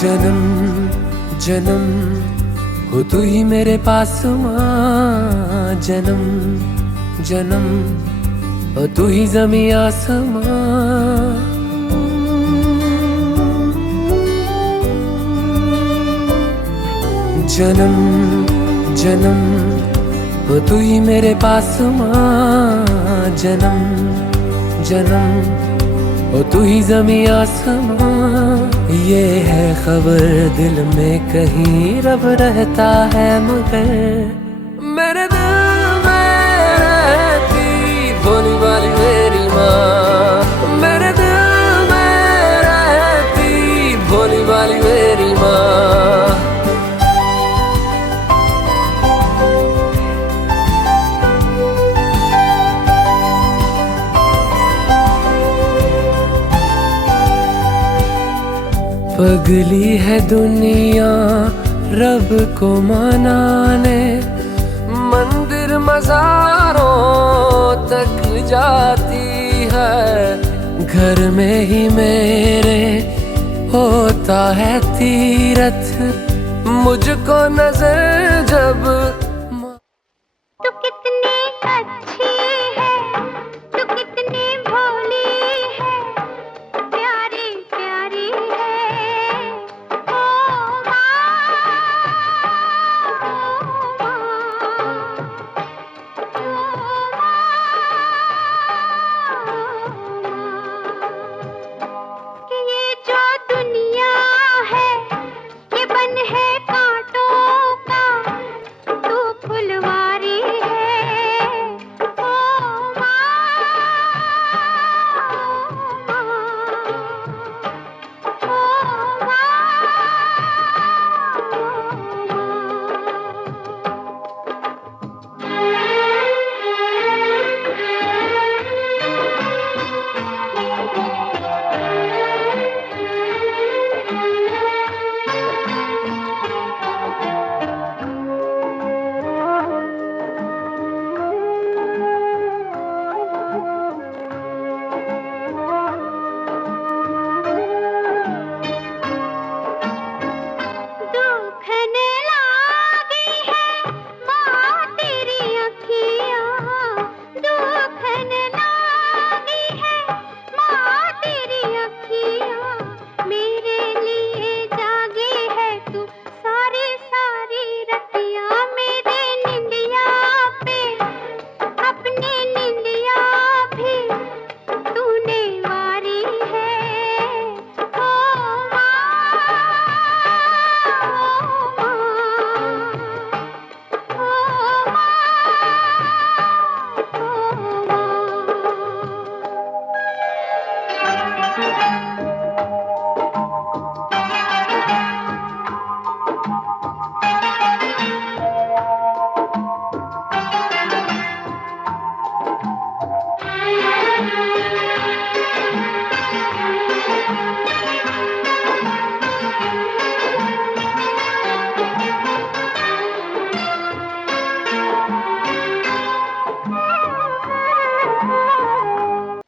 जन्म जन्म हो तू ही मेरे पास माँ, जन्म जन्म हो तू ही ज़मीं आसमां। जन्म जन्म हो तू ही मेरे पास माँ, जन्म जन्म हो तू ही ज़मीं आसमां। ये है खबर दिल में कहीं रब रहता है मगर मेरे दिल में रहती भोली वाली मेरी माँ, मेरे दिल में रहती भोली वाली मेरी माँ। पगली है दुनिया रब को मनाने, मंदिर मज़ारों तक जाती है। घर में ही मेरे होता है तीरथ, मुझको नजर जब तू कितनी अच्छी है, तू कितनी भोली है, प्यारी प्यारी है ओ माँ, कि ये जो दुनिया है ये बन है कांटों का, तू फुलवारी है ओ माँ, ओ माँ। दुखने लागी है माँ तेरी अखियाँ, दुखने लागी है माँ तेरी अखियाँ, मेरे लिए जागी है तू सारी सारी रतियाँ। मेरे निंदिया पे अपनी निंदिया भी तूने वारी है ओ माँ, ओ माँ, ओ माँ।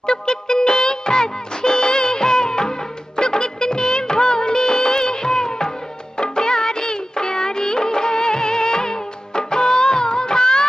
तू कितनी अच्छी है, तू कितनी भोली है, प्यारी प्यारी है ओ माँ,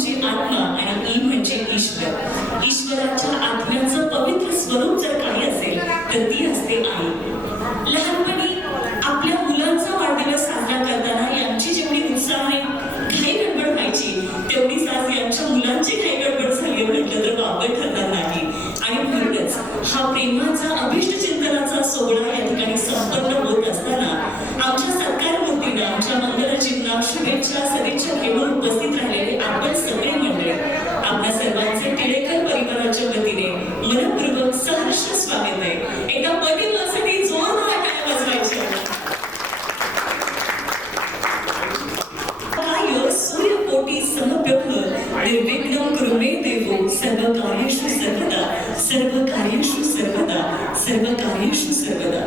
म्हणजे आत्मा आणि ई म्हणजे ईश्वर. ईश्वराच्या आत्म्याचं पवित्र स्वरूप जर काही असेल तर ती असते आई. लहानपणी आपल्या मुलांचा वाढदिवस साजरा करताना यांची जेवढी उत्साहाने घाई गडबड व्हायची तेवढीच आज यांच्या मुलांची घाई गडबड झाली म्हटलं तर वावगं ठरणार नाही. आणि म्हणूनच हा प्रेमाचा अभिष्ट चिंतनाचा सोहळा या ठिकाणी संपन्न होत असताना आमच्या सत्कार मूर्तीनं आमच्या मंगलचिन्ह शुभेच्छा सदिच्छा घेऊन उपस्थित राहिलेले आपण सगळे मंडळी आपल्या सर्वांचे टिळेकर परिवाराच्या वतीने मनपूर्वक सहर्ष स्वागत आहे. एकदा परिवारासाठी जोरदार टाळ्या वाजवायच्या. काय सूर्यकोटी समप्रभ निर्विघ्नं कुरु मे देवो सर्व कार्येषु सर्वदा सर्व कार्येषु सर्वदा सर्व कार्येषु सर्वदा.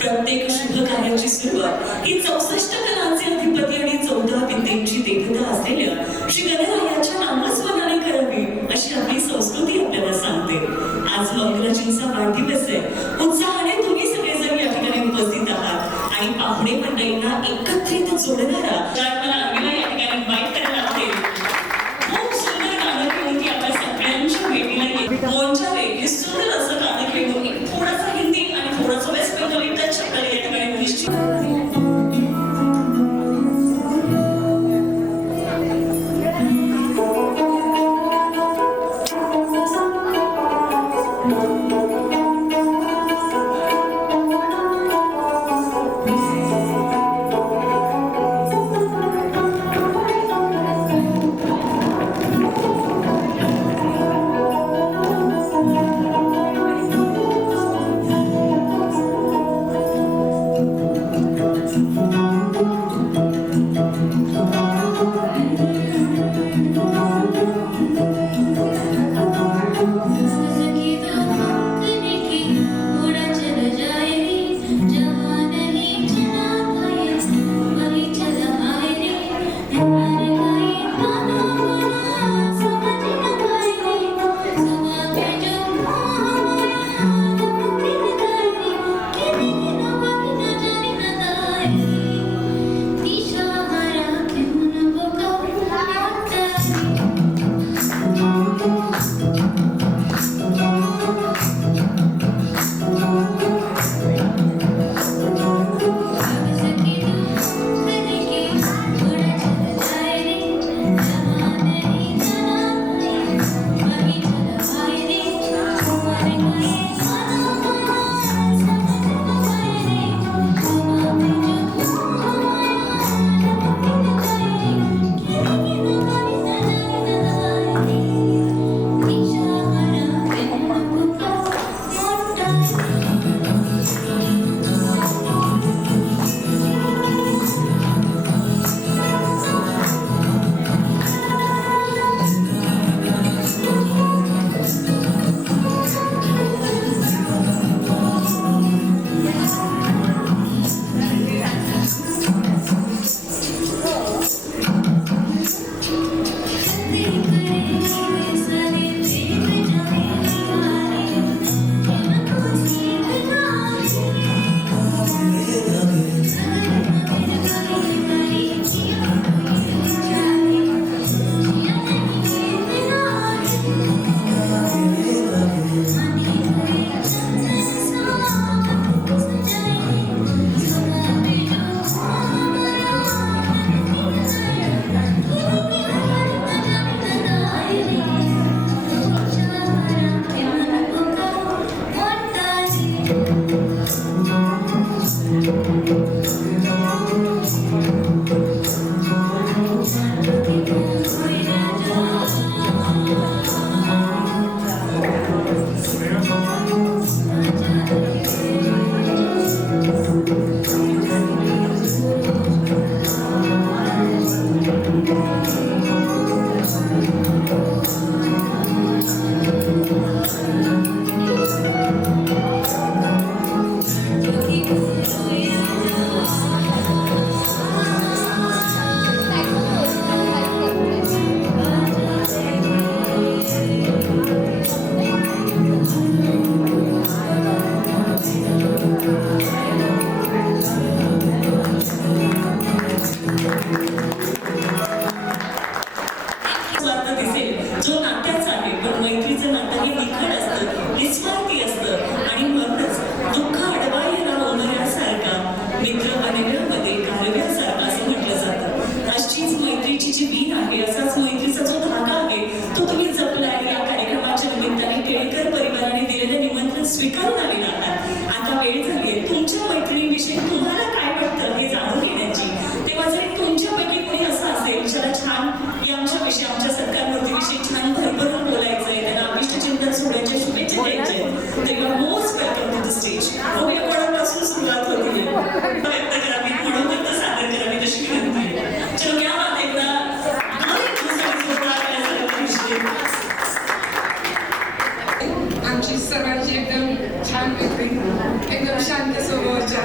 प्रत्येक शुभ कार्याची सुरुवात ही 64 कलांचे अधिपती आणि 14 विद्येची देवता असलेल्या श्री गणरायाच्या नामस्मरणाने करावी अशी आपली संस्कृती आपल्याला सांगते. आज मंगलाजींचा वाढदिवस आहे. उत्साहाने तुम्ही सगळेजण या ठिकाणी उपस्थित आहात आणि पाहुणे मंडळींना एकत्रित जोडणारा मला आम्हाला या ठिकाणी इन्व्हाइट करायला आवडेल. खूप सुंदर गाणं घेऊन ती आपल्या सगळ्यांच्या भेटीला येईल. मोंचावे हे सुंदर असं गाणं घेऊन एक थोडासा हिंदी आणि थोडासा वेस्ट बेंगॉली टच आपल्याला या ठिकाणी निश्चित स्वीकारून आलेला आहात. आता वेळ झाली आहे तुमच्या मैत्रिणींविषयी तुम्हाला काय वाटतं हे जाणून घेण्याची. तेव्हा जरी तुमच्यापैकी कोणी असं असेल ज्याला छान या आमच्याविषयी आमच्या सरकारविषयी छान भरभरून बोलायचंय, त्यांना अभिष्ट चिंतन सोडायचे, शुभेच्छा द्यायचे, तेव्हा most welcome to the stage. भव्य पडापासून सुरुवात होती व्यक्त करावी, म्हणून सादर करावी तशी विनंती आहे. चलो क्या बात आहे ना. आमची सर्वांची एकदम छान मैत्रीण, एकदम शांत स्वभावाच्या,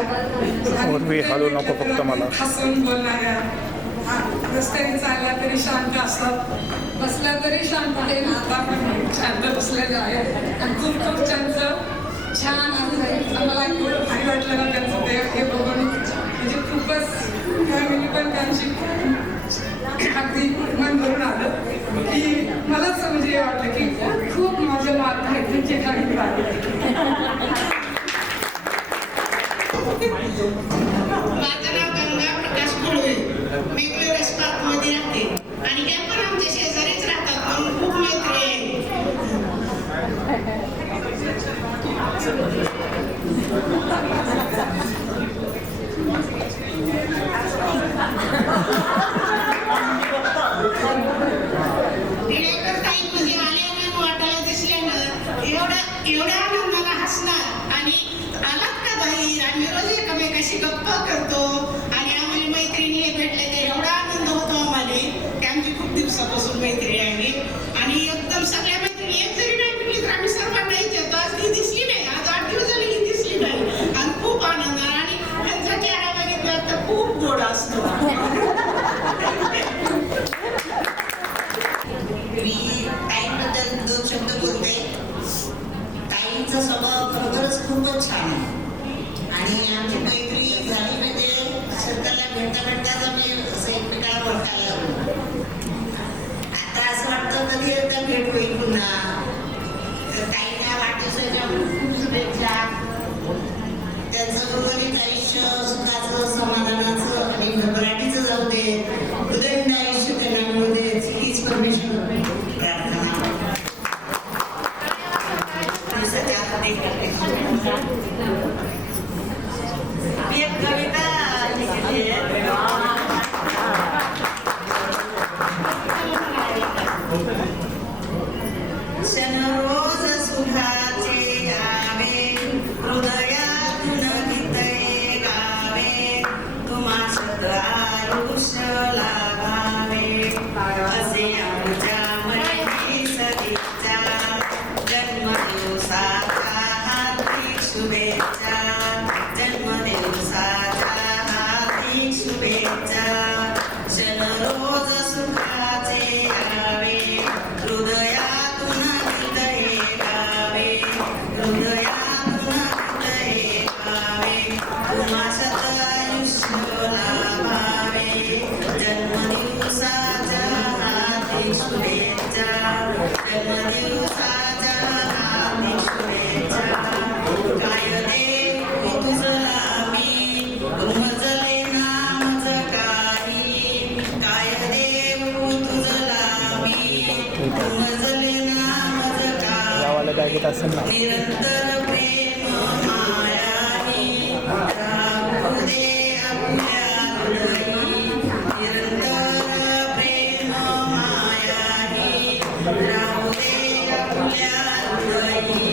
उर्वी हलू नको फक्त मला. हसून बोलणाऱ्या, रस्त्याने चालला तरी शांत असतात, बसला तरी शांत आहे, आता पण शांत बसलेलं आहे आणि खूप खूप छान आम्हाला एवढं भारी वाटलं ना त्यांचं हे बघून. म्हणजे खूपच फॅमिली पण त्यांची अगदी मन भरून आलं की मलाच म्हणजे वाटलं की खूप माझ्या मैत्रिणीचे काही माझं नाव गंगा प्रकाश कुळवे, मी ग्लोरियस पार्कमध्ये राहते आणि त्या पण आमच्या शेजारीच राहतात, म्हणून खूप मैत्री आहे. डिलेव्हर टाईममध्ये आल्यानं वाटायला दिसल्यानं एवढ्या आनंदाला हसणार आणि आलात का बाहेर, आम्ही रोज एकमेकाशी गप्पा करतो आणि आम्हाला मैत्रिणी भेटले तर एवढा आनंद होतो आम्हाला की आमची खूप दिवसापासून मैत्रिणी आहे आणि एकदम सगळ्या मैत्रिणी एक जरी नाही भेटली तर आम्ही सर्वांना येतो. आज ती दिसली नाही, आज 8 दिवस झाले ही दिसली नाही आणि खूप आनंद आणि त्यांचा चेहरा बघितला तर खूप गोड असतो. मी ताईंबद्दल 2 शब्द बोलते. ताईंचा स्वभाव खरोखरच खूपच छान आहे आणि आमची मैत्री झाली म्हणजे सरकारला भेटताच आम्ही असं एकमेकाला ओळखायला लागलो. आता असं वाटतं कधी एकदा भेट होईल पुन्हा. ताईंना वाढदिवसाच्या खूप शुभेच्छा. त्यांचं गुरुवारीत आयुष्य सुखाचं, समाधानाचं आणि भरभराटीचं जाऊ दे, उदंड आयुष्य त्यांना मिळू दे हीच परमेश्वर प्रार्थना. मी एक कविता लिहिली आहे. क्षण रोज सुखाचे यावे, हृदयातून गीते गावे, तुम्हासत आयुष्य लाभावे, असे आमच्या मनी सदिच्छा, जन्मदिवसाच्या हार्दिक शुभेच्छा, जन्मदिवसाच्या हार्दिक शुभेच्छा. क्षण रोज सुखाचे यावे, हृदयातून गीत हे गावे, हृदयातून गीत हे गावे, तुम्हासत आयुष्य लाभावे, जन्मदिवसाच्या हार्दिक शुभेच्छा, जन्मदिवसाच्या हार्दिक शुभेच्छा. काय देव तुझला मी, उमजले नामच काही, काय देव तुझला मी, उमजले नामच गावाला काही, बॅगेत असेल ना. निरंतर प्रेम मायाही, राहू दे आपल्या हृदयी, निरंतर प्रेम मायाही, राहू दे आपल्या हृदयी,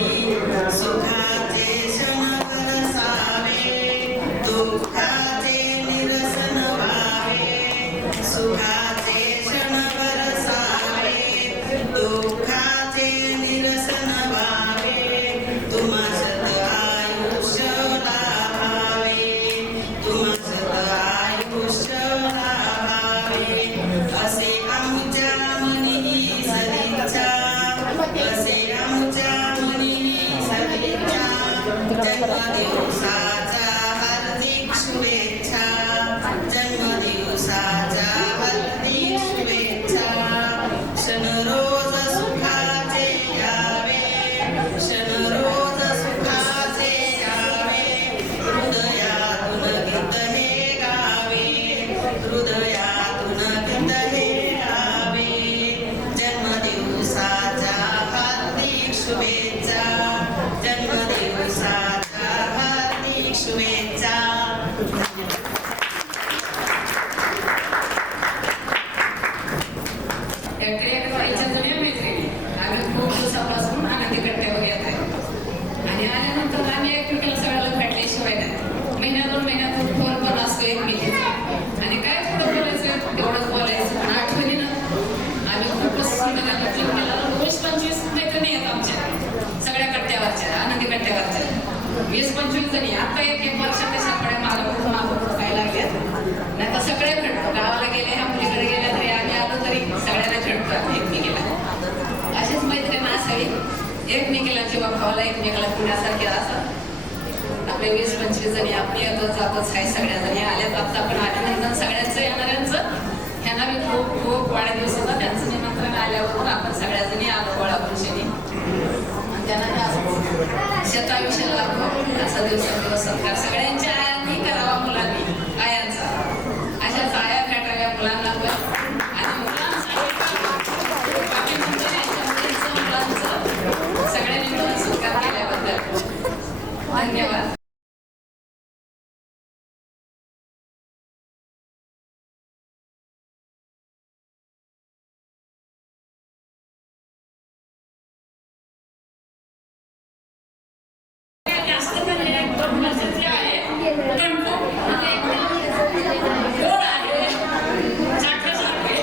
सुखाचे क्षण बरसावे, दुःखाचे निरसन व्हावे, सुखाचे क्षण बरसावे, दुःखाचे निरसन व्हावे, तुम्हासत आयुष्य लाभावे, तुम्हासत आयुष्य लाभावे, असे आमच्या मनी सदिच्छा, असे आमच्या मनी सदिच्छा, जन्मदिवसाच्या हार्दिक शुभेच्छा, जन्मदिवसाच्या हार्दिक शुभेच्छा. क्षण रोज सुखाचे यावे, क्षण रोज सुखाचे यावे, हृदयातून गीत हे गावे, हृदयातून गीत हे गावे, जन्मदिवसाच्या हार्दिक शुभेच्छा, जन्मदिवसाच्या व्हायच्या जुन्या मैत्रिणी आम्ही खूप दिवसापासून आनंदी कट्ट्यावर येत आहे आणि आल्यानंतर आम्ही एकमेकाला सगळ्याला भेटल्याशिवाय नाही महिन्या 2 महिन्यातून फोन पण असतो एकमेकीचा आणि काय थोडं बोलायचं तेवढंच बोलायचं आठवणीनं आम्ही खूपच केला 20-25 मैत्रिणी आहेत आमच्या सगळ्या कट्ट्यावरच्या आनंदी कट्ट्यावरच्या 20-25 जणी आता एक वर्षाच्या सापड्या मागं काय लागल्यात नाही तर सगळे भेटतो गावाला गेले ह्या मुलीकडे गेल्या तरी आम्ही आलो तरी सगळ्यांना भेटतो आम्ही एकमेकीला अशीच मैत्रीण असावी एकमेकीला जीवा भावाला एकमेकाला पुण्यासारखे असं आपले 20-25 जणी आपली येतच जातच आहे सगळ्या जणी आल्यात आता पण अभिनंदन सगळ्यांचं येणाऱ्यांचं ह्यांना मी खूप खूप वाढदिवस होता त्यांचं निमंत्रण आल्यावर आपण सगळ्या जणी आलो गोळापुरुषांनी आणि त्यांना शेताविषयी लागतो असा दिवसेंदिवस सत्कार सगळ्यांच्या आयांनी करावा मुलांनी आयांचा अशाच आया भेटाव्या मुलांना पण आणि मुलांचं सगळ्यांनी मिळून सत्कार केल्याबद्दल धन्यवाद. जास्त म्हणजे 1-2 वर्षाचे आहे गोड आहे साखर साखरे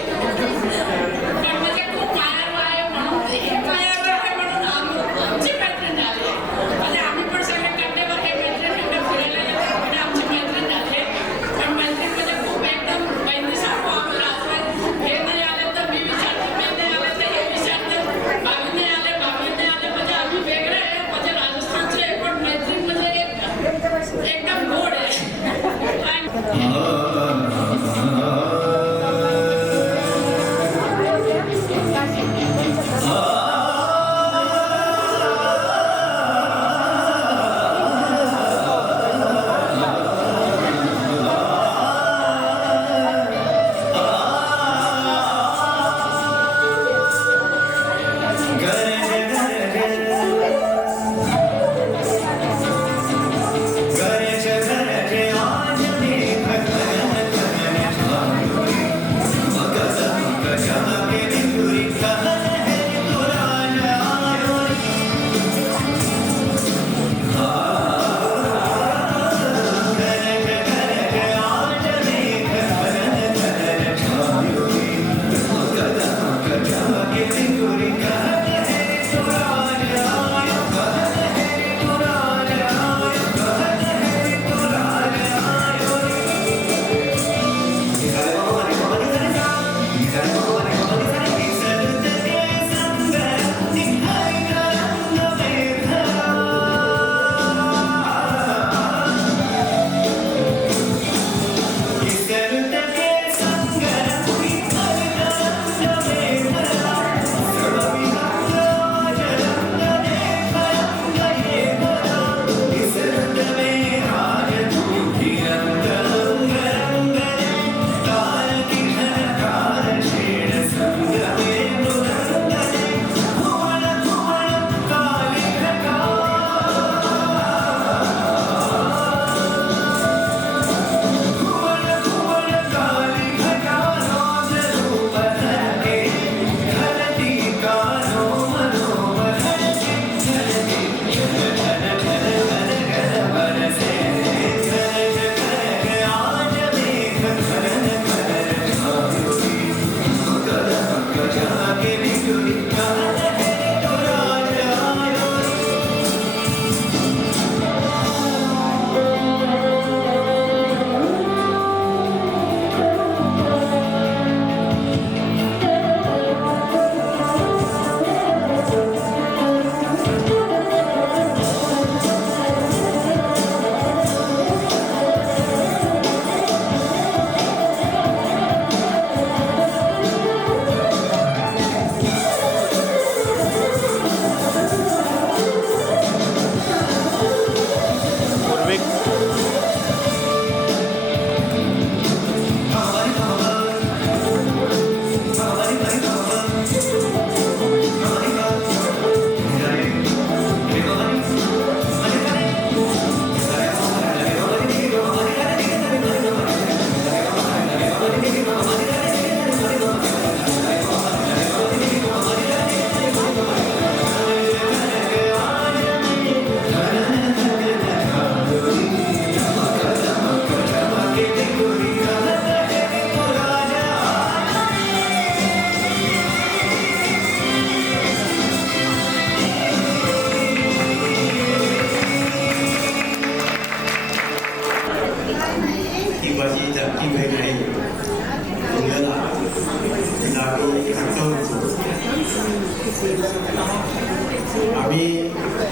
आम्ही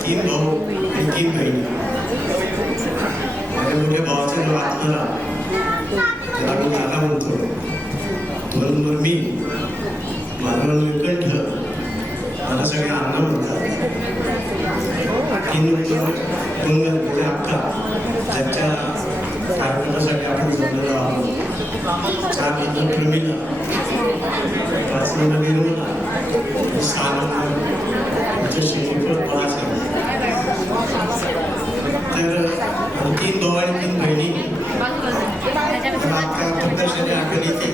3 भाऊ आणि 3 बहिणी. माझ्या मोठ्या भावाचं नाव आत्माराम, त्याला मी दादा म्हणतो. 2 नंबर मी, माझं नाव निळकंठ, मला सगळे अण्णा म्हणतात. 3 नंबर म्हणजे अक्का, ज्यांच्या कार्यक्रमासाठी आपण बोललेलो आहोत. 4 number Pramila, 5 number Nirmala, 6 number श्रीफळ बाळासाहेब. तर 3 भाऊ आणि 3 बहिणी प्रदर्शनी आठवण येते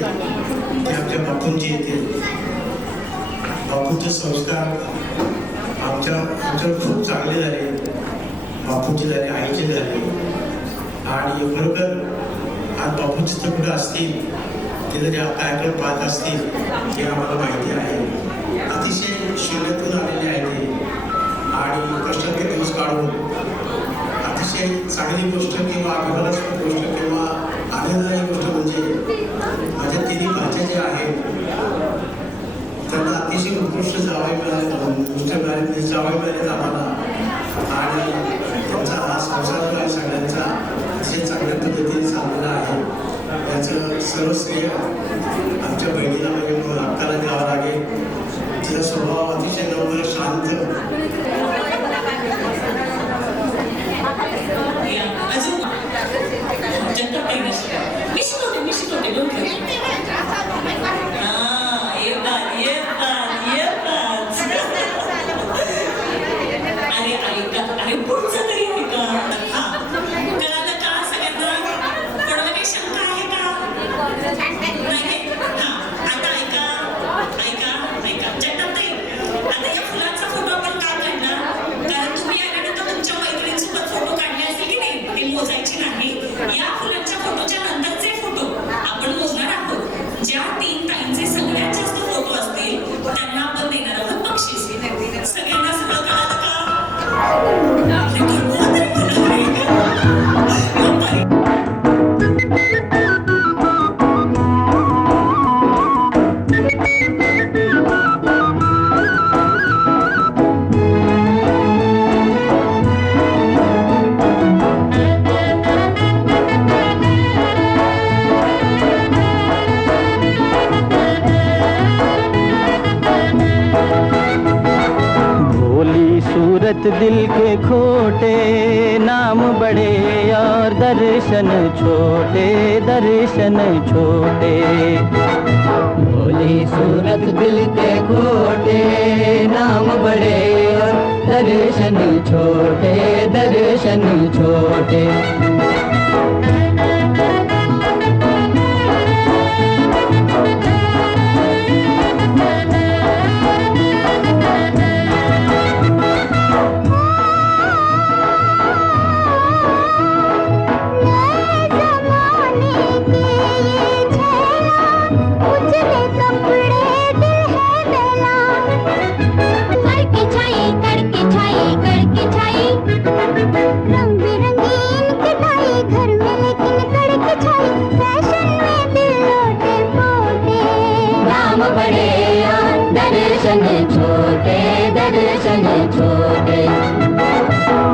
ते आमच्या बापूंची येते. बापूंचे संस्कार आमच्यावर खूप चांगले झाले. बापूंचे झाले, आईचे झाले. आणि बरोबर आज बापूंचे तर कुठं असतील, ते जरी कार्यक्रम पाहत असतील हे आम्हाला माहिती आहे. अतिशय शून्यातून आलेले आहे ते आणि कष्टाचे दिवस काढून अतिशय चांगली गोष्ट किंवा अभिमानास्पद गोष्ट किंवा आनंददायी गोष्ट म्हणजे माझ्या 3 भाच्या ज्या आहेत त्यांना अतिशय उत्कृष्ट जावई मिळाले, जावई मिळाले आम्हाला. आणि त्यांचा हा संसार जो आहे सगळ्यांचा अतिशय चांगल्या पद्धतीने चाललेला आहे. याचं सर्व श्रेय आमच्या बहिणीला म्हणजे अक्काला द्यावं लागेल. तिचा स्वभाव अतिशय नम्र, शांत. अरे पुढचं तरी आहे का? कळालं का सगळ्यांना? कोणाला काही शंका आहे का? नाही? आता ऐका जगताई, आता या फुलांचा फोटो आपण का काढणार? कारण तुम्ही आल्यानंतर तुमच्या मैत्रिणींसोबत फोटो काढले असतील की नाही, ते मोजायची नाही. या फुलांच्या फोटोच्या नंतरचे फोटो आपण मोजणार आहोत. ज्या 3 ताईंचे सगळ्यात जास्त फोटो असतील त्यांना आपण देणार आहोत बक्षीस. सगळ्यांना सगळं कळालं का? दिल के खोटे नाम बड़े और दर्शन छोटे भोली सूरत दिल के खोटे नाम बड़े और दर्शन छोटे दर्शन छोटे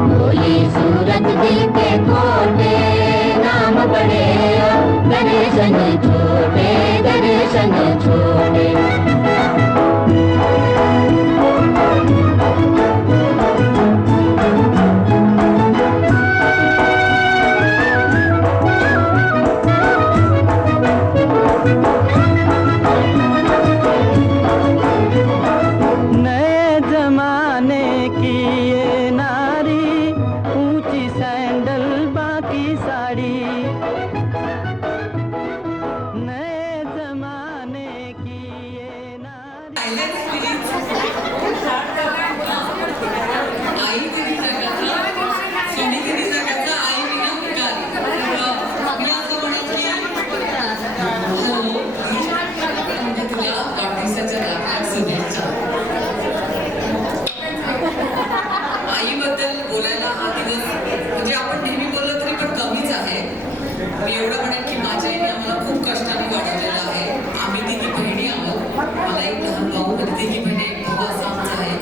भोली सूरत दिल के खोटे नाम बड़े दर्शन छोटे मी एवढं म्हणेन की माझ्या आईने आम्हाला खूप कष्टाने वाढवलेलं आहे. आम्ही तिघी बहिणी आहोत. मला एक लहान भाऊ आणि तिघी बहिणी एक भाऊ असं आमचं आहे.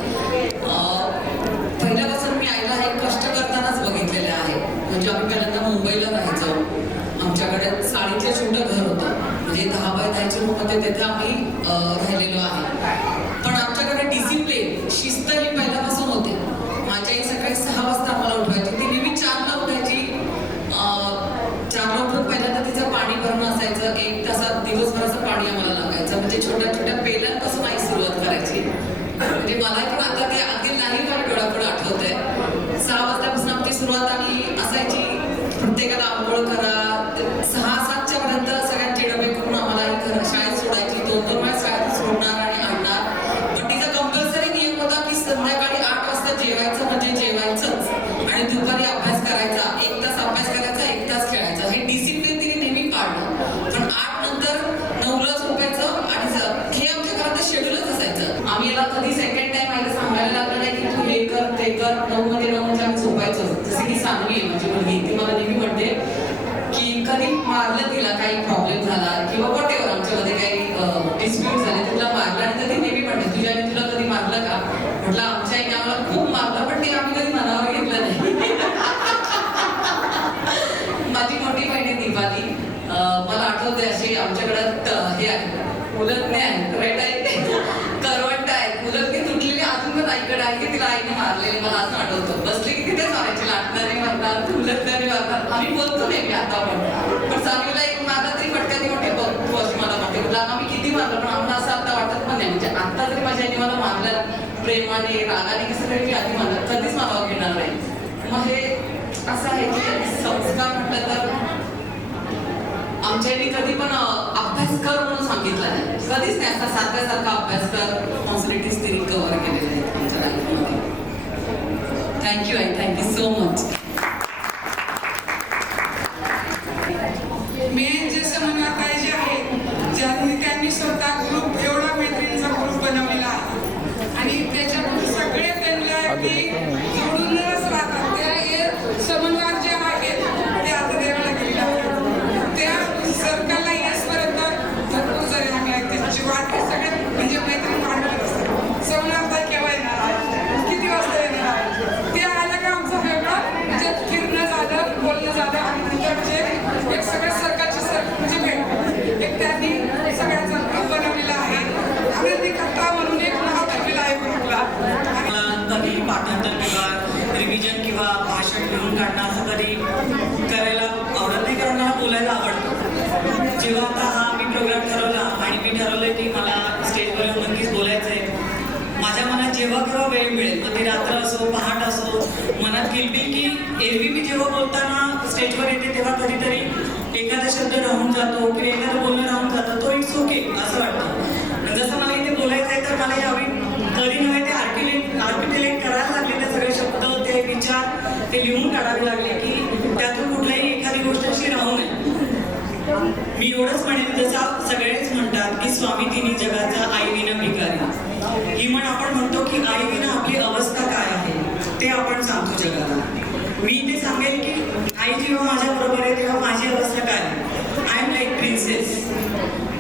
ग्रुपमध्ये तिथे आम्ही राहिलेलो आहे. पण आमच्याकडे डिसिप्लिन, शिस्त ही पहिल्यापासून होते. माझ्याही सकाळी 6 वाजता आम्हाला उठवायची. ती नेहमी 4ला उठायची. 4ला उठून पहिल्यांदा तिचं पाणी भरणं असायचं. 1 तासात दिवसभराचं पाणी आम्हाला लागायचं. म्हणजे छोट्या छोट्या पेल्यांपासून आई सुरुवात करायची. म्हणजे मला पण आता ते अगदी नाही मला डोळ्यापुढे आठवतंय. 6 वाजतापासून आमची सुरुवात आणि असायची. प्रत्येकाला आंघोळ करा. 6-7च्या पर्यंत सगळ्यांचे डबे करून आम्हाला शाळेत सोडायची. 2-2 वेळा शाळेत सोडणार आणि आणणार. पण तिचा कंपल्सरी नियम होता की संध्याकाळी 8 वाजता जेवायचं म्हणजे जेवायचंच आणि दुपारी अभ्यास करायचा. 1 तास अभ्यास करायचा, 1 तास खेळायचा. हे डिसिप्लिन तिने नेहमी पाळलं. पण 8 नंतर 9ला झोपायचं आणि हे आमच्या घरात शेड्यूलच असायचं. आम्ही याला कधी सेकंड टाइम आईला सांगायला लागलं नाही की तू हे कर ते कर. 9 मध्ये आम्ही झोपायचो. जसे की सानवी आहे माझी मुलगी, ती मला नेहमी म्हणते की कधी मारलं तिला काही प्रॉब्लेम झाला किंवा वॉटेवर आमच्यामध्ये काही डिस्प्यूट झाले तिला मारलं आणि तर ती नेहमी म्हणते तुझ्या आईने तुला कधी मारलं का? म्हटलं आमच्या आईने आम्हाला खूप मारलं पण ते आम्ही कधी मनावर घेतलं नाही. माझी मोठी बहीण आहे दीपाली. मला आठवते अशी आमच्याकडं हे आहे मुलतणे आहे, रेट आहे, करवंट आहे. मुलतणी तुटलेली अजून पण आईकडे आहे की तिला आईने मारलेली मला असं आठवतं. बसली की तिथेच मारायची. लाटण्याने मारणार, मुलतण्याने मारणार. आम्ही बोलतो नाही मी आता पण सानवीला एक मारला तरी पटकन मोठे बघतो अशी मला वाटते. तुला आम्ही किती मारलं पण आम्हाला असं आता वाटत पण नाही. म्हणजे आता जरी माझ्या आईने मला मारलं प्रेमाने रागाने कसं तरी मी आधी मारलं कधीच मला घेणार नाही. मग हे असं आहे की संस्कार म्हटलं तर आमच्या आईने कधी पण अभ्यास कर म्हणून सांगितलं नाही. कधीच नाही असा सारखा अभ्यास कर. रिस्पॉन्सिबिलिटीज तिने कव्हर केलेल्या आहेत आमच्या लाईफमध्ये. थँक्यू आई, थँक्यू सो मच. मेन जे समन्वयक जे आहेत त्यांनी स्वतः ग्रुप एवढा मैत्रिणींचा ग्रुप बनवलेला आहे आणि त्याच्यामध्ये सगळे त्यांना जोडूनच राहतात. ते समन्वयक जे आहेत ते आता देवाला गेलेले आहेत. त्या सर्कलला येसपर्यंत भरपूर जरी आम्ही आहेत. त्याची वाट सगळे म्हणजे मैत्रिणी वाढवत असतात. समन्वयक केव्हा येणार आहे, किती वाजता येणार आहे, ते आलं का आमचं वेगळं म्हणजे फिरणं झालं, बोलणं झालं आणि नंतर म्हणजे एक सगळं सरकारची म्हणजे भेट एक त्यांनी सगळ्यांचा ग्रुप बनवलेला आहे. आम्ही कट्टा म्हणून एक नाव ठेवलेलं आहे ग्रुपला. कधी पाठांतर किंवा रिव्हिजन किंवा भाषण लिहून काढणं असं कधी करायला आवडत नाही, कारण मला बोलायला आवडतं. जेव्हा आता हा मी प्रोग्राम ठरवला आणि मी ठरवलं की मला स्टेजवर येऊन नक्कीच बोलायचं आहे. माझ्या मनात जेव्हा केव्हा वेळ मिळेल, मग ते रात्र असो पहाट असो, मनात किलबिल की एरवी मी जेव्हा बोलताना स्टेजवर येते तेव्हा कधीतरी एखादा शब्द राहून जातो किंवा एखादं बोलणं राहून जातं, तो इट्स ओके असं वाटतं. जसं मला इथे बोलायचं आहे तर मला यावेळी कधी नव्हे ते आर्टिक्युलेट करायला लागले. ते सगळे शब्द, ते विचार ते लिहून काढावे लागले की त्यातून कुठल्याही एखादी गोष्ट अशी राहू नये. मी एवढंच म्हणेन, जसं सगळेच म्हणतात की स्वामी तिन्ही जगाचा आई विना भिकारी. ही म्हण आपण म्हणतो की आई विना आपली अवस्था काय आहे ते आपण सांगतो जगाला. मी ते सांगेल की आई जेव्हा माझ्या बरोबर आहे तेव्हा माझी अवस्था काय आहे. I am like princess.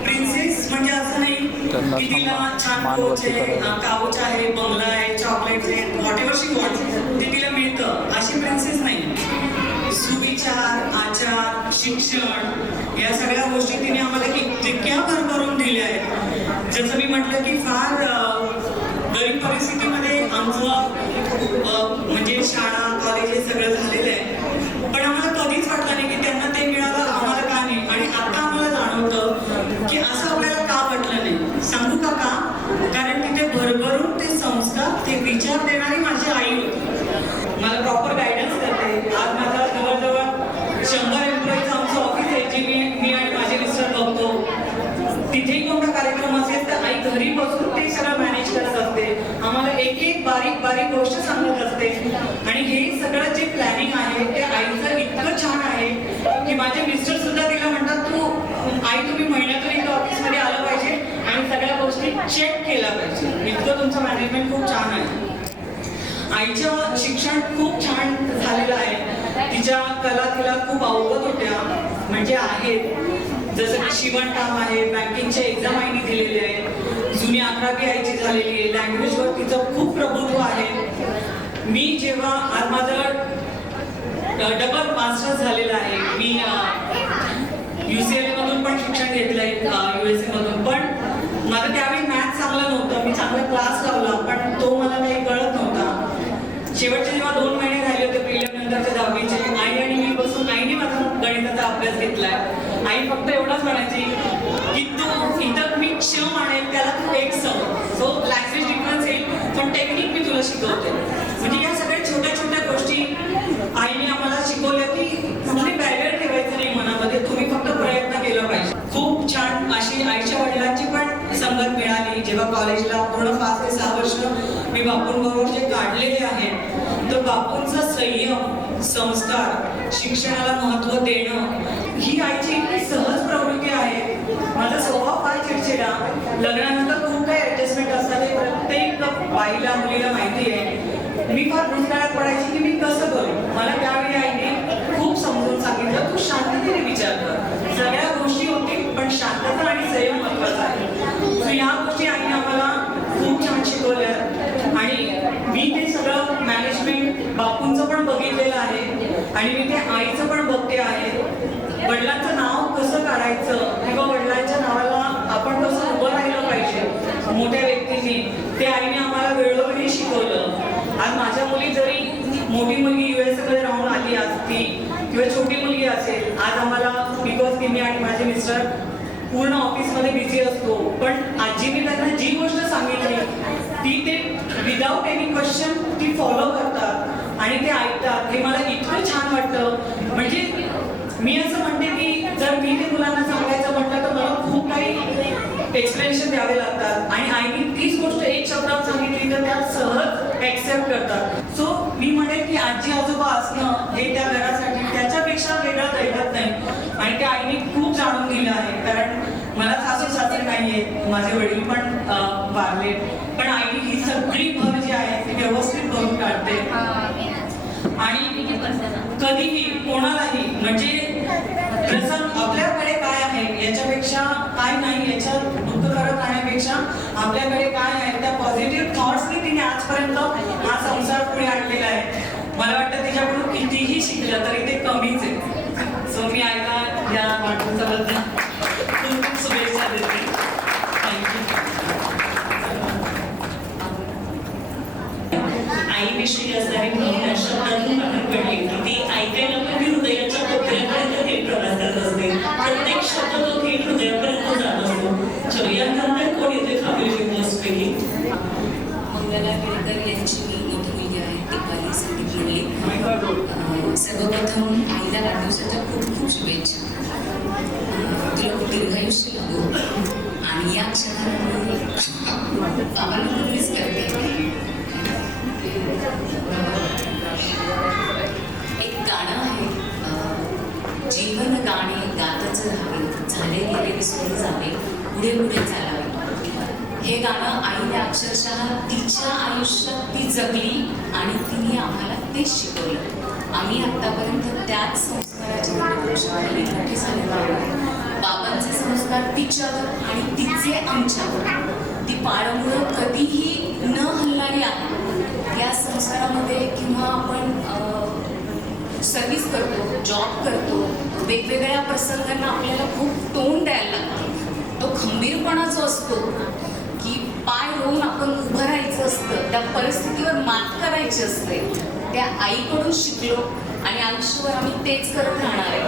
Princess म्हणजे असं नाही की तिला छान कोच आहे, काउच आहे, बंगला आहे, चॉकलेट्स आहे, व्हॉट एव्हर शी वॉन्ट्स ते तिला मिळतं, अशी प्रिन्सेस नाही. सुविचार, आचार, शिक्षण या सगळ्या गोष्टी तिने आम्हाला इतक्या भरभरून दिल्या आहेत. जसं मी म्हटलं की फार गरीब परिस्थितीमध्ये आमचं म्हणजे शाळा कॉलेज हे सगळं झालेलं आहे, पण आम्हाला कधीच वाटलं नाही की त्यांना ते मिळालं आम्हाला का नाही. आणि आता आम्हाला जाणवतं की असं आपल्याला का वाटलं नाही. सांगू का? कारण तिथे भरभरून ते संस्कार, ते विचार देणारी माझी आई होती. मला प्रॉपर गायडन्स करते. आज माझा जवळजवळ 100 एम्प्लॉईज आमचं ऑफिस आहे, जे मी आणि माझे मिस्टर बघतो. तिथेही कोणता कार्यक्रम असेल तर आई घरी बसून ते सगळं मॅनेज करत असते. आम्हाला एक एक बारीक बारीक गोष्ट सांगत असते. आणि हे सगळं जे प्लॅनिंग आहे ते आईचं इतकं छान आहे की माझे मिस्टर सुद्धा तिला म्हणतात तू आई तुम्ही महिन्यातून एकदा ऑफिसमध्ये आलं पाहिजे आणि सगळ्या गोष्टी चेक केल्या पाहिजे. इतकं तुमचं मॅनेजमेंट खूप छान आहे. आईचं शिक्षण खूप छान झालेलं आहे. तिच्या कला तिला खूप अवगत होत्या म्हणजे आहेत. जसं की शिवणकाम आहे, बँकिंगचे एक्झाम आईने दिलेले आहे, जुनी 11वी आईची झालेली आहे, लँग्वेजवर तिचं खूप प्रभुत्व आहे. मी जेव्हा आज माझं डबल मास्टर्स झालेलं आहे. मी UCLA मधून पण शिक्षण घेतलंय, USA मधून. पण माझं त्यावेळी मॅथ चांगलं नव्हतं, मी चांगला क्लास लावला पण तो मला काही कळत नव्हता. शेवटचे जेव्हा 2 महिने राहिले होते प्रिलिम नंतरच्या 10वीचे, आई आणि मी बसून आईने माझा गणिताचा अभ्यास घेतलाय. आई फक्त एवढंच म्हणायची की तू इथं मी क्ष म्हणेल त्याला तू एक सो लँग्वेज डिफरन्स येईल पण टेक्निक मी तुला शिकवते. म्हणजे या सगळ्या छोट्या छोट्या गोष्टी आईने आम्हाला शिकवल्या की कुठली बॅरियर ठेवायचं नाही मनामध्ये, तुम्ही फक्त प्रयत्न केला पाहिजे. खूप छान अशी आईच्या वडिलांची पण संगत मिळाली. जेव्हा कॉलेजला पूर्ण 5 ते 6 वर्ष मी बापूंबरोबर जे काढलेले आहेत, तर बापूंचा संयम, संस्कार, शिक्षणाला महत्त्व देणं ही आईची इतकी सहज प्रवृत्ती आहे. माझा स्वभाव फार चिडचिडा, लग्नानंतर खूप काही ऍडजस्टमेंट असतात हे प्रत्येक बाईला मुलीला माहिती आहे. मी फार गुंडाळत पडायची की मी कसं करू. मला त्यावेळी आईने खूप समजून सांगितलं, तू शांततेने विचार कर, सगळ्या गोष्टी होतील पण शांतता आणि संयम महत्वाचा आहे. सो या गोष्टी आईने आम्हाला खूप छान शिकवल्या आणि मी ते सगळं मॅनेजमेंट बापूंचं पण बघितलेलं आहे आणि मी ते आईचं पण बघते आहे. वडिलांचं नाव कसं काढायचं किंवा वडिलांच्या नावाला आपण कसं उभं राहिलं पाहिजे मोठ्या व्यक्तींनी, ते आईने आम्हाला वेळोवेळी शिकवलं. आज माझ्या मुली जरी मोठी मुलगी USA राहून आली असती किंवा छोटी मुलगी असेल, आज आम्हाला बिकॉज की मी आणि माझे मिस्टर पूर्ण ऑफिसमध्ये बिझी असतो, पण आजीने त्यांना जी गोष्ट सांगितली ती ते विदाऊट एनी क्वेश्चन ती फॉलो करतात आणि ते ऐकतात. हे मला इतकं छान वाटतं. म्हणजे मी असं म्हणते की जर मी ते मुलांना सांगायचं म्हटलं तर मला खूप काही एक्सप्लेनेशन द्यावे लागतात आणि आईने तीच गोष्ट एक शब्दात सांगितली तर त्या सहज ऍक्सेप्ट करतात. सो मी म्हणेन की आजी आजोबा असणं हे त्या घरासाठी त्याच्यापेक्षा वेगळं दैवत नाही आणि त्या आईने खूप जाणून दिलं आहे. कारण मला सासू सासरे नाही आहेत, माझे वडील पण वारले, पण आईने ही सगळी भर जी आहे ती व्यवस्थित करून काढते आणि कधीही कोणालाही म्हणजे प्रसंग आपल्याकडे काय आहे याच्यापेक्षा काय नाही याच्या दुःख करत राहण्यापेक्षा आपल्याकडे काय आहे त्या पॉझिटिव्ह थॉट्सनी तिने आजपर्यंत हा संसार पुढे आणलेला आहे. मला वाटतं तिच्याकडून कितीही शिकलं तरी ते कमीच आहे. सो मी आईला या वाढदिवसाबद्दल खूप खूप शुभेच्छा देते. आईविषयी असणारी भावना शब्दातून बाहेर पडली की ती ऐकायला पण ती हृदयाच्या कोपऱ्यापर्यंत थेट प्रवास करत असते. प्रत्येक शब्द तो थेट हृदयापर्यंत जात असतो. चलो यानंतर कोण येते फॅमिली मेंबर्सपैकी? मंगला केळकर यांची मी मोठी मुलगी आहे, दीपाली संदीप मुरली. सर्वप्रथम आईला वाढदिवसाच्या खूप खूप शुभेच्छा. तुला खूप दीर्घायुष्य लाभो आणि या क्षणाला मी बाबांना खूप मिस करते. एक गाणं आहे, जीवन गाणे गातच राहावे, झाले गेले विसरून जावे, पुढे पुढे चालावे. हे गाणं आईने अक्षरशः तिच्या आयुष्यात ती जगली आणि तिने आम्हाला तेच शिकवलं. आम्ही आतापर्यंत त्याच संस्काराच्या वृक्षाखाली मोठे झालेलो आहोत. बाबांचे संस्कार तिच्यावर आणि तिचे आमच्यावर, ती पाळमुळं कधीही न हलणारी आहे. या संसारामध्ये किंवा आपण सर्व्हिस करतो, जॉब करतो, वेगवेगळ्या प्रसंगांना आपल्याला खूप तोंड द्यायला लागतं. तो खंबीरपणा जो असतो की पाय रोवून आपण उभं राहायचं असतं, त्या परिस्थितीवर मात करायची असते, त्या आईकडून शिकलो आणि आयुष्यभर आम्ही तेच करत राहणार आहे.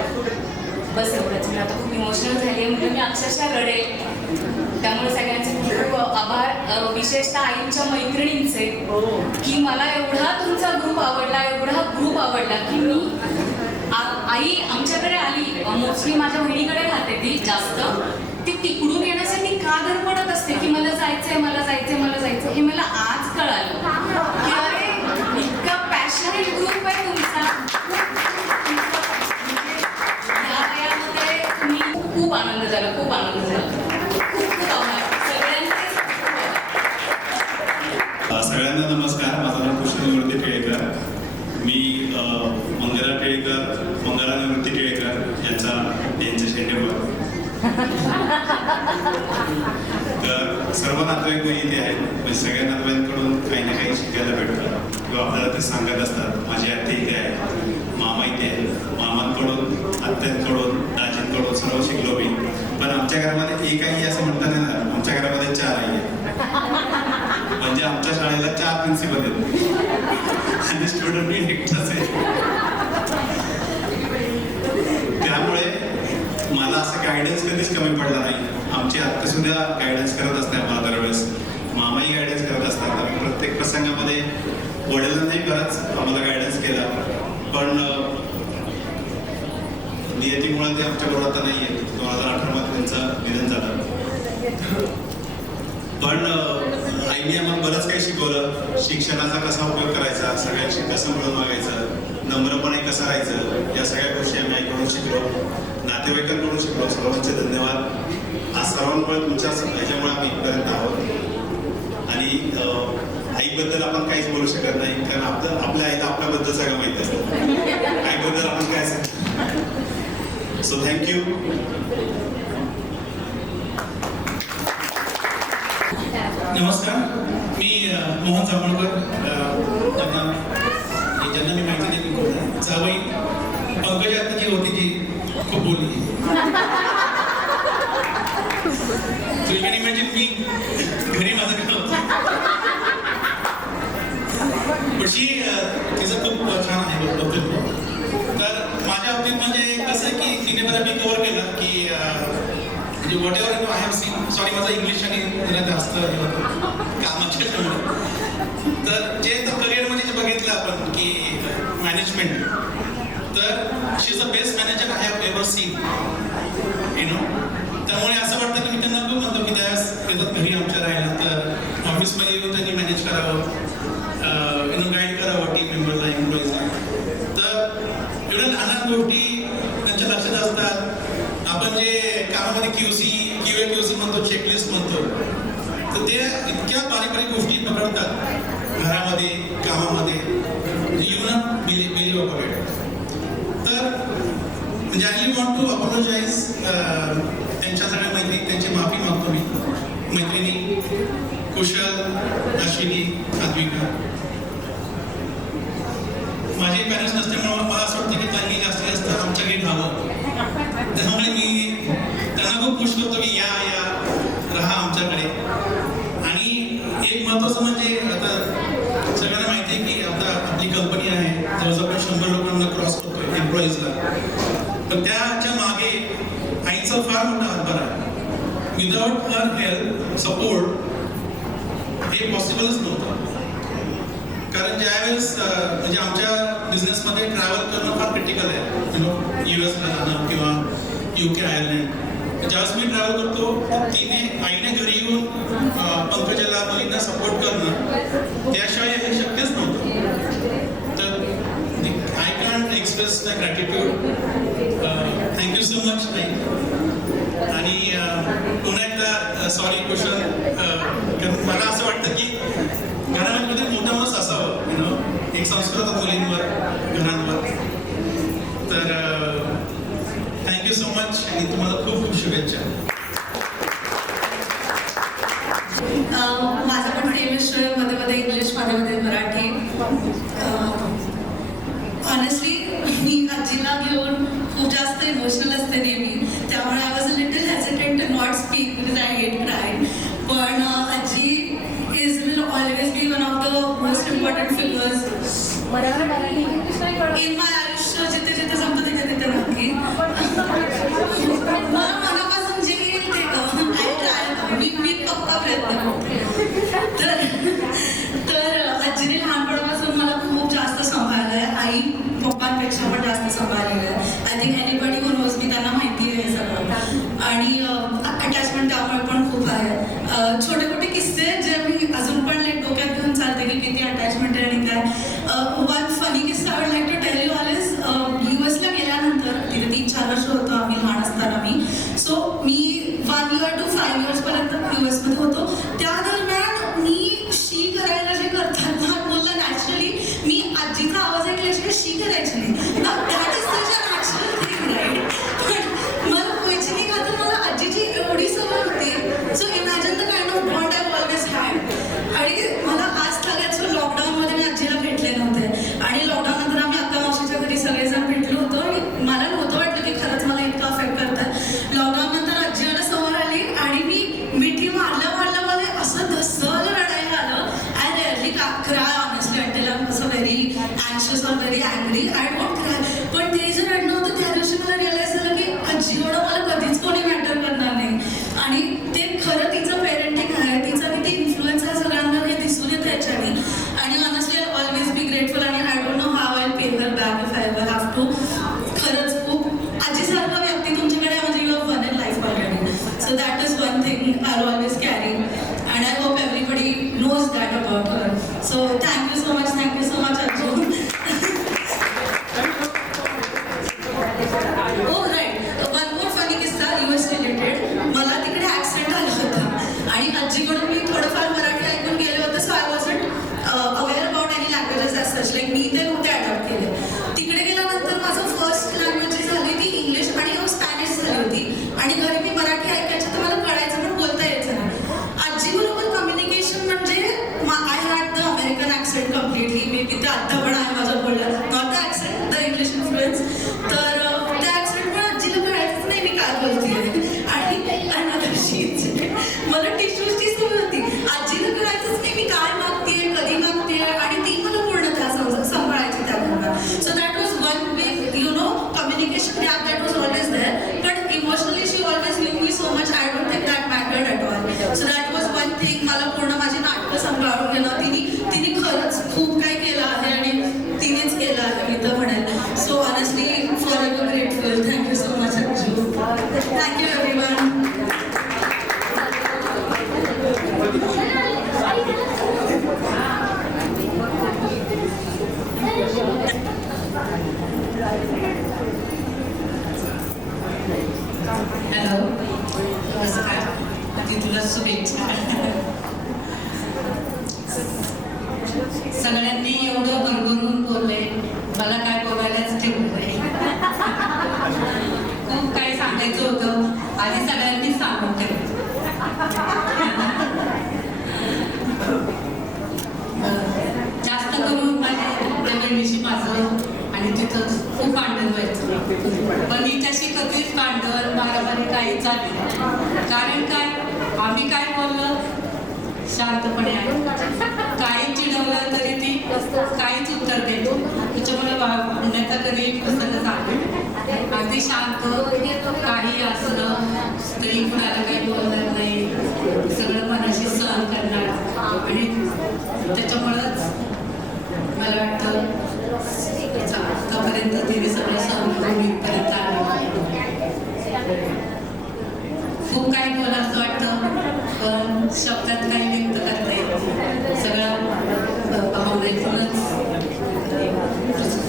बस एवढंच. मी आता खूप इमोशनल झाली आहे म्हणजे मी अक्षरशः रडेल. त्यामुळे सगळ्यांचे खूप आभार, विशेषतः आईंच्या मैत्रिणींचे की मला एवढा तुमचा ग्रुप आवडला, एवढा ग्रुप आवडला की मी आई आमच्याकडे आली. मोस्टली माझ्या बहिणीकडे राहते ती जास्त, ती तिकडून येण्यासाठी का धडपडत असते की मला जायचंय मला जायचंय मला जायचं. हे मला आज कळालं की अरे इतका पॅशनेट ग्रुप आहे तुमचा. या वयामध्ये तुम्ही खूप आनंद झाला, खूप आनंद झाला. सगळ्यांना नमस्कार. माझं नाव कृष्ण निवृत्ती केळकर. मी मंगला केळकर, मंगला निवृत्ती केळकर यांच्या शेंडेवर. तर सर्व नातेवाईक इथे आहेत. म्हणजे सगळ्या नातेवाईकांकडून काही ना काही शिकायला भेटतं किंवा आपल्याला ते सांगत असतात. माझी आत्या इथे आहे, मामा इथे आहे, मामांकडून, आत्यांकडून, दाजी आजींकडून सर्व शिकलो मी. पण आमच्या घरामध्ये एक आई असं म्हणता नाही ना, आमच्या घरामध्ये 4 आई आहेत. म्हणजे आमच्या शाळेला 4 प्रिन्सिपल आहेत आणि स्टुडंट मी एकटाच आहे. त्यामुळे मला असं गायडन्स कधीच कमी पडला नाही. आमची आत्ता सुद्धा गायडन्स करत असते आम्हाला दरवेळेस, मामाही गायडन्स करत असतात. आम्ही प्रत्येक प्रसंगामध्ये वडिलांनाही बराच आम्हाला गायडन्स केला, पण नियतीमुळे ते आमच्याबरोबर आता नाही आहे. 2018 मध्ये त्यांचं निधन झालं. पण आईने आम्हाला बरंच काही शिकवलं. शिक्षणाचा कसा उपयोग करायचा, सगळ्यांशी कसं मिळून वागायचं, नम्रपणे कसं राहायचं, या सगळ्या गोष्टी आम्ही आईकडून शिकलो, नातेवाईकांकडून शिकलो. सर्वांचे धन्यवाद. आज सर्वांमुळे तुमच्या ह्याच्यामुळे आम्ही इथपर्यंत आहोत. आणि आईबद्दल आपण काहीच बोलू शकत नाही, कारण आपल्या आईला आपल्याबद्दल सगळं माहिती असतं. आईबद्दल आपण काय सांगतो. So thank you. नमस्कार, मी मोहन जांभळकर. ज्यांना मी माहिती नाही की जावई पंकजा आता जी होती ती खूप बोलली. तुम्ही म्हणजे मी घरी माझं काम, पण तिचं खूप छान आहे वक्तव्य. तर माझ्या बाबतीत म्हणजे कसं आहे की तिने मला मी कव्हर केलं की म्हणजे what ever I have seen. Sorry, माझा इंग्लिश आणि जरा जास्त कामाच्या त्यामुळे. तर जे करिअरमध्ये जे बघितलं आपण की मॅनेजमेंट, तर she is the best manager I have ever seen, you know. त्यामुळे असं वाटतं की मी त्यांना खूप म्हणतो की त्यावेळेस येतात घरी आमच्या राहायला, तर ऑफिसमध्ये येऊन त्यांनी मॅनेज करावं, गाईड करावं टीम मेंबरला, एम्प्लॉईजला. तर एवढ्या लहान गोष्टी त्यांच्या लक्षात असतात. आपण जे कामामध्ये QC म्हणतो, चेकलिस्ट म्हणतो, तर ते इतक्या बारीक गोष्टी पकडतात घरामध्ये, कामामध्ये, you not believe about it. तर म्हणजे I really want to apologize त्यांच्या सगळ्या मैत्रिणी, त्यांची माफी मागतो मी. मैत्रिणी कुशल, अश्विनी, अद्विका. माझे पॅरेंट्स नसल्यामुळे मला असं वाटतं की त्यांनी जास्तीत जास्त आमच्या घरी राहावं. त्यामुळे मी त्यांना खूप खुश करतो की या राहा आमच्याकडे. आणि एक महत्त्वाचं म्हणजे आता सगळ्यांना माहिती आहे की आता आपली कंपनी आहे, जवळजवळ 100 लोकांना क्रॉस करतो एम्प्लॉईजला. पण त्याच्या मागे आईचा फार मोठा हातभार आहे. विदाउट हर हेल्प, सपोर्ट हे पॉसिबलच नव्हतं. कारण ज्यावेळेस म्हणजे आमच्या बिझनेसमध्ये ट्रॅव्हल करणं फार क्रिटिकल आहे. US ला जाणं किंवा UK, आयर्लंड. ज्यावेळेस मी ट्रॅव्हल करतो, आईने घरी येऊन पंकजाला, मुलींना सपोर्ट करणं, त्याशिवाय हे शक्यच नव्हतं. तर I can't express the gratitude. Thank you so much I. आणि पुन्हा एकदा सॉरी कुशल, कारण मला असं वाटतं की घरामध्ये मोठा माणूस असावं, यु नो, एक संस्कृत मुलींवर, घरांवर. तर थँक्यू सो मच आणि तुम्हाला खूप खूप शुभेच्छा. माझा पण सेमिस्टर मध्ये इंग्लिश, मध्ये मराठी. ऑनेस्टली मी आजीला घेऊन खूप जास्त इमोशनल असते नेहमी, त्यामुळे I was a little hesitant to not speak because I hate crying. पण आजी will always be one of the most important figures in my आयुष्य. जिथे जिथे जमतं तिथे नक्की मला मनापासून जे येईल ते मी पक्का प्रयत्न करते. तर आजीने लहानपणापासून मला खूप जास्त सांभाळलं आहे. आई पप्पांपेक्षा पण जास्त सांभाळलेलं आहे. I think anybody who knows me त्यांना माहिती आहे हे सगळं. आणि अटॅचमेंट त्यामुळे पण खूप आहे. छोटे मोठे किस्से जे मी अजून पण डोक्यात घेऊन चालते की किती अटॅचमेंट आहे आणि काय. वन फनी किस्सा I would like to tell you all is US ला गेल्यानंतर तिथे 3-4 वर्ष होतो आम्ही लहान असताना. So me 1 year to 5 years पर्यंत US मध्ये होतो. त्या दरम्यान मी शी करायला जे करतात ना मुलं, नॅचरली मी आजीचा आवाज ऐकल्याशिवाय शी करायची नाही. That is such a natural thing, right. पण मला क्वेश्चनी खातर मला आजीची एवढी सवय होती. So imagine the kind of bond I always had. आणि मला आज सगळ्याचं लॉकडाऊनमध्ये मी आजीला भेटले नव्हते. cry honestly until I'm so very anxious or very angry. I don't cry. पण ते जे रडणं होतं त्या दिवशी मला रिअलाइज झालं की आजी एवढं मला कधीच कोणी मॅटर करणार नाही. आणि ते खरं तिचं पेरेंटिंग आहे, तिचा किती इन्फ्लुएन्स आहे सगळ्यांवर हे दिसून येतं याच्याने. आणि honestly I always be grateful आणि I don't know how I pay her back if I ever have to. खरंच खूप आजीसारखं व्यक्ती तुमच्याकडे म्हणजे you have one in life already. So that is one thing I always carry and I hope everybody knows that about her. So thank you so much Aaju. हो right, one more funny किस्सा US related. मला तिकडे accent आलं होतं आणि आजीकडून मी थोडंफार मराठी ऐकून गेले होते. So I wasn't aware about any languages as such. Like मी ते नव्हते अडॉप्ट केले. तिकडे गेल्यानंतर माझं फर्स्ट लँग्वेज जी झाली ती इंग्लिश आणि स्पॅनिश झाली होती. आणि घरी मी मराठी ऐकायची तर मला कळायचं पण बोलता यायचं नाही. आजीबरोबर कम्युनिकेशन म्हणजे I had the American accent completely. May be ते आत्ता पण आहे माझं बोलणं, not the accent, the English influence. तर त्या ॲक्सेंट पण आजीला कळायचंच नाही मी काय बोलते. आणि मला टिश्यूजची सवय होती. आजीला कळायचंच नाही मी काय मागतेय, कधी मागतेय, आणि ती मला पूर्ण त्या सांभाळायची त्या घरात. So that was one big you know communication gap that was always there. But emotionally she always knew me so much. I don't think that mattered at all. So that was one thing. मला पूर्ण माझी नाटकं सांभाळून घेणं, तिने खरंच खूप काही केलं आहे आणि तिनेच केलं आहे मी तर म्हणेल. So honestly for ever grateful. Thank you so much Anju. Thank you everyone. Hello, नमस्कार. तुला शुभेच्छा. सगळ्यांनी एवढं भरभरून बोलले, मला काय बोलायलाच ठेवलं नाही. खूप काही सांगायचं होतं, आधी सगळ्यांनी सांगून ठेवलं. जास्त करून माझ्या बहिणीशी माझं आणि तिथं खूप भांडण व्हायचं. पण हिच्याशी कधीच भांडण मारामारी काही चालली नाही. कारण काय, आम्ही काय बोललं शांतपणे आहे. काही चिडवलं तरी ती काहीच उत्तर देतो. तिच्यामुळे भांडण्याचा कधी प्रसंग झाला. अगदी शांत, काही असलं तरी कुणाला काही बोलणार नाही, सगळं मनाशी सहन करणार. आणि त्याच्यामुळंच मला वाटतं आतापर्यंत तिने सगळं सहन करून इथपर्यंत आलं. खूप काही बोला असं वाटतं पण शब्दात काही व्यक्त करता येत. सगळं भावनेतूनच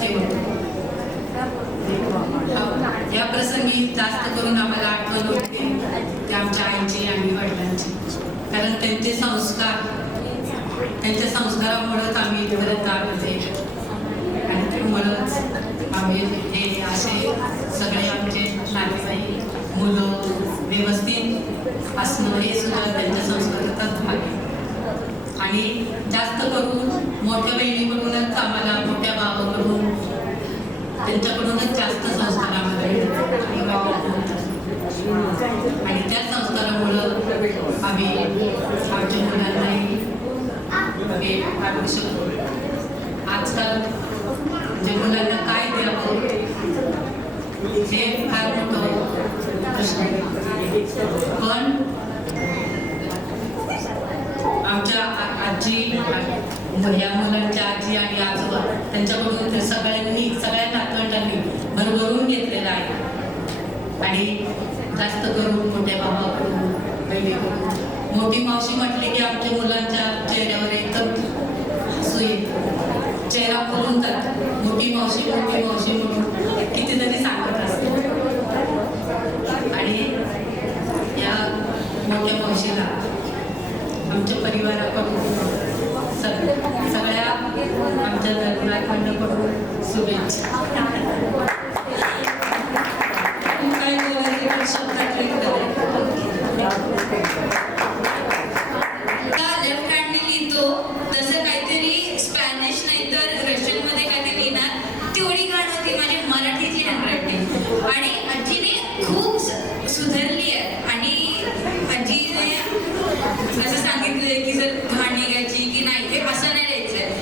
हे होतं. या प्रसंगी जास्त करून आम्हाला आठवण होते ते आमच्या आईची आणि वडिलांची. कारण त्यांचे संस्कार, त्यांच्या संस्कारामुळेच आम्ही इथपर्यंत आलो ते. आणि त्यामुळंच आम्ही हे असे सगळे आमचे नातेवाईक, मुलं व्यवस्थित असणं हे सुद्धा त्यांच्या संस्कारातच आहे. आणि जास्त करून मोठ्या बहिणीकडूनच आम्हाला, मोठ्या भावाकडून, त्यांच्याकडूनच जास्त संस्कार आम्हाला मिळतात. आणि त्या संस्कारामुळं आम्ही आमच्या मुलांनाही हे वाढवू शकतो. आजकाल म्हणजे मुलांना काय द्यावं हे फार मोठं प्रश्न आहे. पण आमच्या आजी, या मुलांच्या आजी आणि आजोबा त्यांच्याकडून सगळ्या नातवंडांनी भरभरून घेतलेलं आहे. आणि जास्त करून मोठ्या भावाकडून, बहिणीकडून. मोठी मावशी म्हटली की आमच्या मुलांच्या चेहऱ्यावर एकदम हसू येतं, चेहरा फुलून जातो. मोठी मावशी म्हणून कितीतरी सांगत असते. आणि या मोठ्या मावशीला आमच्या परिवाराकडून सगळ्या आमच्या नातवंडाकडून शुभेच्छा. काय बोलायचं शब्दात व्यक्त लेफ्ट हँडने लिहितो तसं काहीतरी स्पॅनिश नाही तर रशियन मध्ये काहीतरी लिहिणार, तेवढी घाण होती माझी मराठीची हँडरायटिंग. आणि आजीने खूप सुधारली आहे. आणि आजीने असं सांगितलंय की जर घाण निघायची की नाही, हे असं नाही द्यायचं.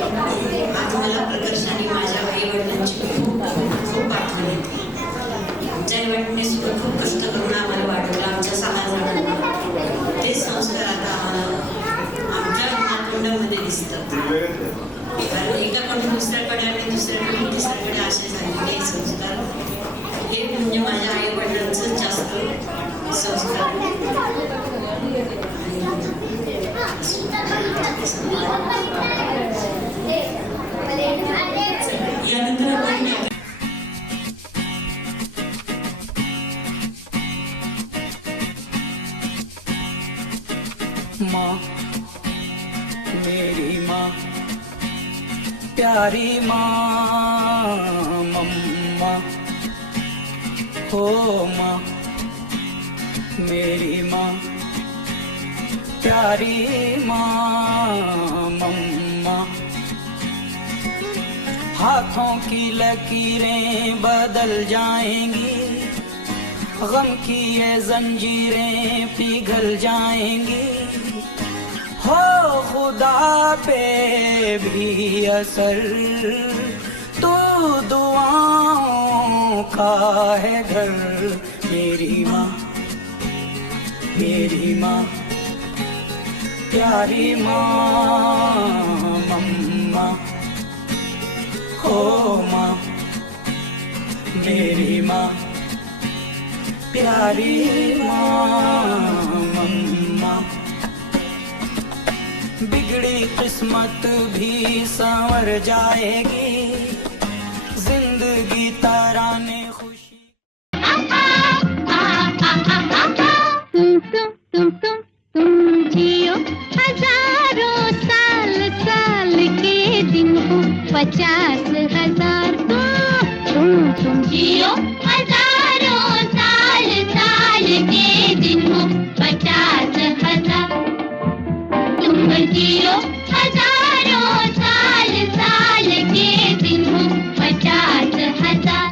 आज मला प्रकर्षाने माझ्या आई वडिलांची खूप खूप आठवण येते. आमच्या आई वडिलांनी सुद्धा खूप कष्ट करून आम्हाला वाढवलं. आमच्या 6 जणांना ते संस्कार आता आम्हाला आमच्या नातवंडामध्ये दिसतात. कारण एकाकडून दुसऱ्याकडे आणि दुसऱ्याकडून तिसऱ्याकडे असे झालेले हे संस्कार, हे म्हणजे माझ्या आई वडिलांचं जास्त संस्कार. यानंतर आपण माँ, मेरी माँ, प्यारी माँ, मम्मा हो माँ, मेरी माँ, प्यारी माँ, मम्मा. हाथों की लकीरें बदल जाएंगी, गम की ये जंजीरें पिघल जाएंगी. हो खुदा पे भी असर, तू दुआओं का है घर. मेरी माँ, मेरी माँ, प्यारी माँ, मम्मा हो माँ, मेरी माँ, प्यारी माँ, मम्मा. बिगड़ी किस्मत भी संवर जाएगी, जिंदगी तराने खुशी. तुम जियो हजारों साल, साल के दिन हो 50,000. तुम जियो हजारों साल, साल के दिन हो 50,000. तुम जियो हजारों साल, साल के दिन हो 50,000.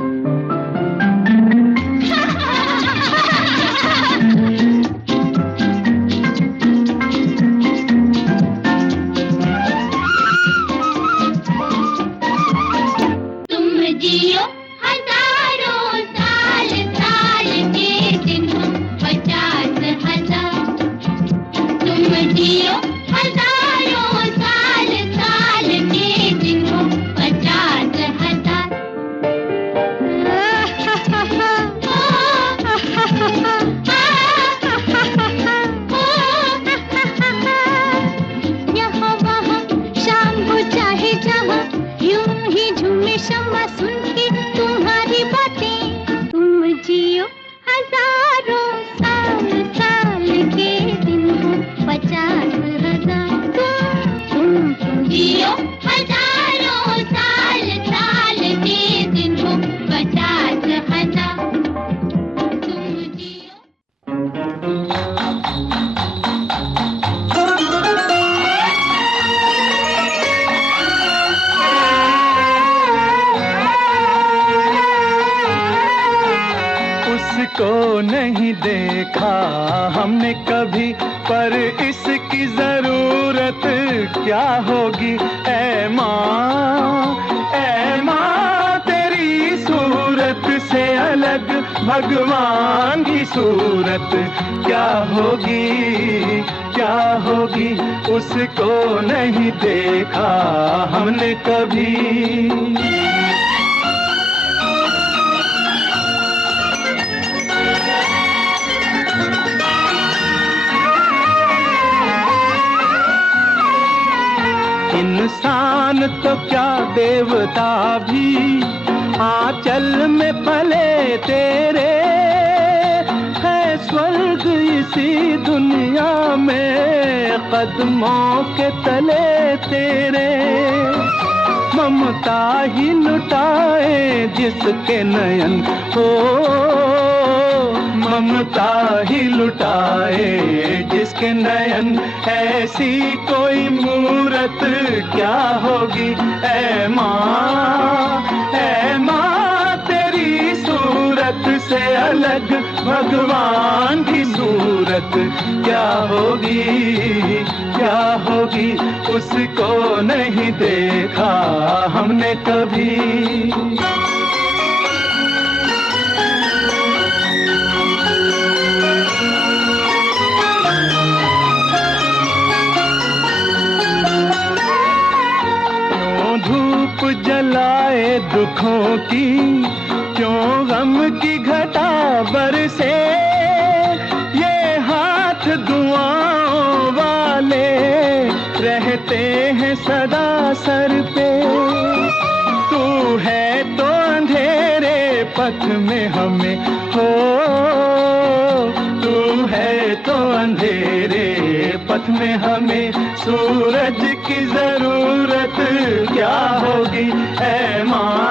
जियो हजारों साल, साल के दिन हो 50,000. तुम जियो हजारों साल, साल के दिन हो 50,000. यहाँ वहाँ शाम हो चाहे जहाँ, यूं ही झूमे शम्मा सुन के तुम्हारी बातें. तुम जियो हजारों साल, साल के दिन हो 50,000. तुम जियो हजारों साल, साल के दिन हो 50,000. तुम जियो. उसको नहीं देखा हमने कभी, पर इसकी जरूरत क्या होगी. ऐ माँ तेरी सूरत से अलग भगवान की सूरत क्या होगी, क्या होगी. उसको नहीं देखा हमने कभी. इंसान तो क्या देवता भी आंचल में पले तेरे, है स्वर्ग इसी दुनिया में कदमों के तले तेरे. ममता ही लुटाए जिसके नयन हो, ममता ही लुटाए जिसके नयन. ऐसी कोई मूरत क्या होगी. ऐ माँ तेरी सूरत से अलग अलग भगवान की सूरत क्या होगी, क्या होगी, उसको नहीं देखा हमने कभी। धूप जलाए दुखों की, क्यों गम की घटा बरसे, ये हाथ दुआओं वाले रहते हैं सदा सर पे। तू है तो अंधेरे पथ में हमें हो, तू है तो अंधेरे पथ में हमें सूरज की जरूरत क्या होगी। ऐ माँ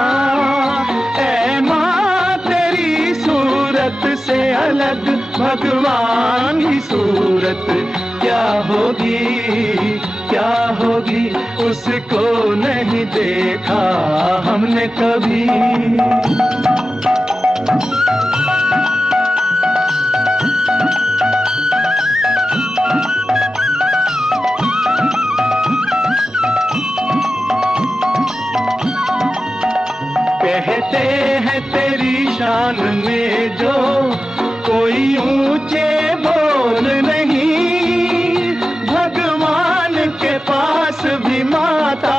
तेरी सूरत से अलग भगवान की सूरत क्या होगी, क्या होगी, उसको नहीं देखा हमने कभी। कहते हैं तेरी शान में जो कोई ऊंचे बोल नहीं, भगवान के पास भी माता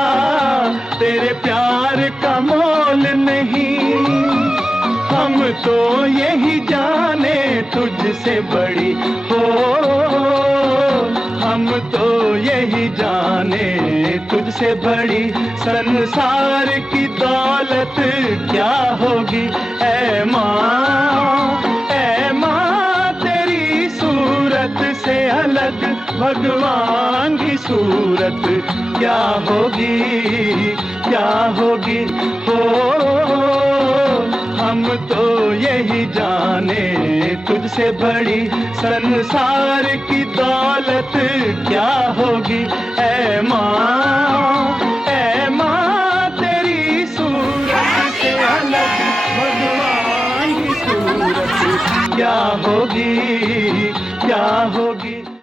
तेरे प्यार का मोल नहीं। हम तो यही जाने तुझसे बड़ी हो, हम तो यही जाने तुझसे बड़ी संसार की दौलत क्या होगी। ऐ माँ तेरी सूरत से अलग भगवान की सूरत क्या होगी, क्या होगी, हो हम तो यही जाने तुझसे बड़ी संसार की दौलत क्या होगी। ऐ माँ तेरी सूरत से अलग भगवान की सूरत क्या होगी, क्या होगी।